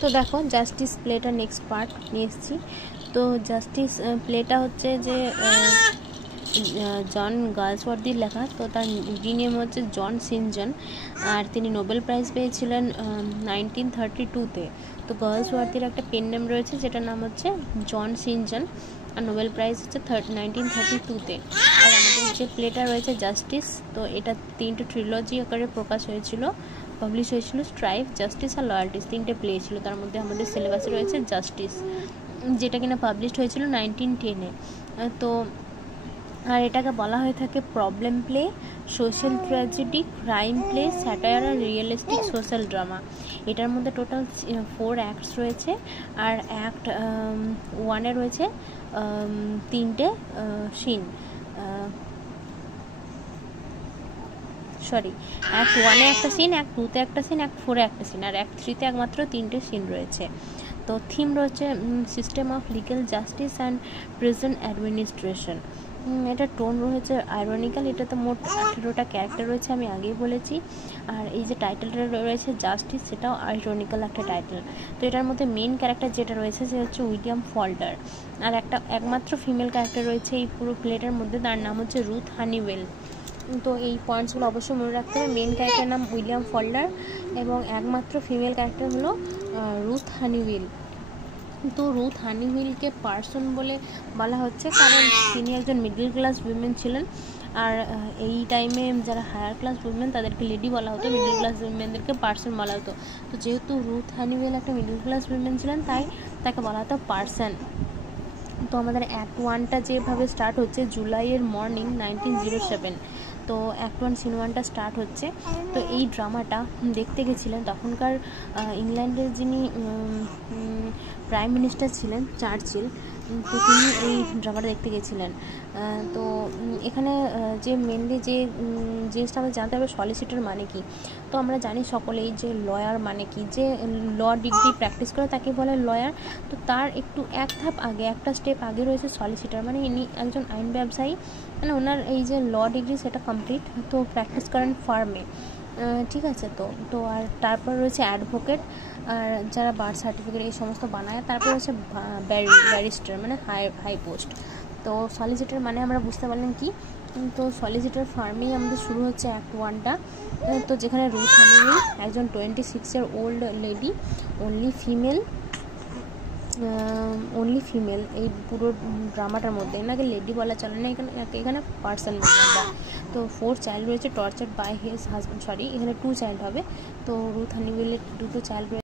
তো দেখো justice প্লেটা next part নিয়ে এসেছি। তো জাস্টিস প্লেটা হচ্ছে যে জন গালসওয়ার্থির লেখা। তো তার নেম হচ্ছে জন সিনজন, আর তিনি নোবেল প্রাইজ পেয়েছিলেন 1932-তে। তো গালসওয়ার্থির একটা পেন নেম রয়েছে যেটার নাম হচ্ছে জন সিনজন, আর নোবেল প্রাইজ হচ্ছে 1932-তে। আর আমাদের যে প্লেটা রয়েছে জাস্টিস, তো এটা 3টে ট্রিলজি আকারে প্রকাশ হয়েছিল, পাবলিশ হয়েছিল। স্ট্রাইভ, জাস্টিস আর লয়ালটিস 3টে প্লে ছিল। তার মধ্যে আমাদের সিলেবাসে রয়েছে জাস্টিস, যেটা কিনা পাবলিশড হয়েছিল 1910-এ। তো আর এটাকে বলা হয়ে থাকে problem play, social tragedy, crime play, satire আর রিয়েলিস্টিক সোশ্যাল ড্রামা। এটার মধ্যে টোটাল 4 অ্যাক্টস রয়েছে, আর অ্যাক্ট 1-এ রয়েছে 3টে সিন। অ্যাক্ট 1-এ একটা সিন, অ্যাক্ট 2-তে একটা সিন, অ্যাক্ট 4-এ একটা সিন, আর অ্যাক্ট 3-তে একমাত্র 3টে সিন রয়েছে। তো থিম রয়েছে system of legal justice and prison administration. এটা টোন রয়েছে আইরনিক্যাল। এটাতে মোট 18টা ক্যারেক্টার রয়েছে, আমি আগেই বলেছি। আর এই যে টাইটেলটা রয়েছে জাস্টিস, সেটাও আইরনিক্যাল একটা টাইটেল। তো এটার মধ্যে মেন ক্যারেক্টার যেটা রয়েছে সে হচ্ছে উইলিয়াম ফল্ডার, আর একমাত্র ফিমেল ক্যারেক্টার রয়েছে এই পুরো প্লেটার মধ্যে, তার নাম হচ্ছে রুথ হানিওয়েল। তো এই পয়েন্টসগুলো অবশ্যই মনে রাখতে হবে। মেন ক্যারেক্টারের নাম উইলিয়াম ফল্ডার এবং একমাত্র ফিমেল ক্যারেক্টার হলো রুথ হানিওয়েল। তো রুথ হানিওয়েলকে পার্সন বলে বলা হচ্ছে কারণ তিনি একজন মিডল ক্লাস উইমেন ছিলেন, আর এই টাইমে যারা হায়ার ক্লাস উইমেন তাদেরকে লেডি বলা হতো, মিডল ক্লাস উইমেনদেরকে পার্সন বলা হতো। তো যেহেতু রুথ হানিওয়েল একটা মিডল ক্লাস উইমেন ছিলেন, তাই তাকে বলা হতো পার্সন। তো আমাদের অ্যাক্ট 1টা যেভাবে স্টার্ট হচ্ছে জুলাইয়ের মর্নিং 1907, তো অ্যাক্ট 1 সিন 1টা স্টার্ট হচ্ছে। তো এই ড্রামাটা দেখতে গেছিলেন তখনকার ইংল্যান্ডের যিনি প্রাইম মিনিস্টার ছিলেন চার্চিল, তো তিনি এই ড্রামাটা দেখতে গেছিলেন। তো এখানে যে মেনলি যে জিনিসটা আমাদের জানতে হবে সলিসিটর মানে কি। তো আমরা জানি সকলেই যে লয়ার মানে কি, যে ল ডিগ্রি প্র্যাকটিস করে তাকে বলে লয়ার। তো তার একটু এক ধাপ আগে, একটা স্টেপ আগে রয়েছে সলিসিটর, মানে ইনি একজন আইন ব্যবসায়ী, মানে ওনার এই যে ল ডিগ্রি সেটা কমপ্লিট, তো প্র্যাকটিস করেন ফার্মে। ঠিক আছে। তো আর তারপর রয়েছে অ্যাডভোকেট, আর যারা বার্থ সার্টিফিকেট এই সমস্ত বানায়। তারপর হচ্ছে ব্যারিস্টার, মানে হাই পোস্ট। তো সলিসিটর মানে আমরা বুঝতে পারলাম কি। তো সলিসিটর ফার্মেই আমাদের শুরু হচ্ছে অ্যাক্ট 1টা। তো যেখানে রুথ হানিওয়েল একজন 26 ওল্ড লেডি, অনলি ফিমেল এই পুরো ড্রামাটার মধ্যে। এনাকে লেডি বলা চলে না, এখানে পার্সন বলা। তো 4 চাইল্ড রয়েছে টর্চার্ড বাই হিজ হাজব্যান্ড, এখানে 2 চাইল্ড হবে। তো রুথ হানিওয়েলের 2টো চাইল্ড রয়েছে।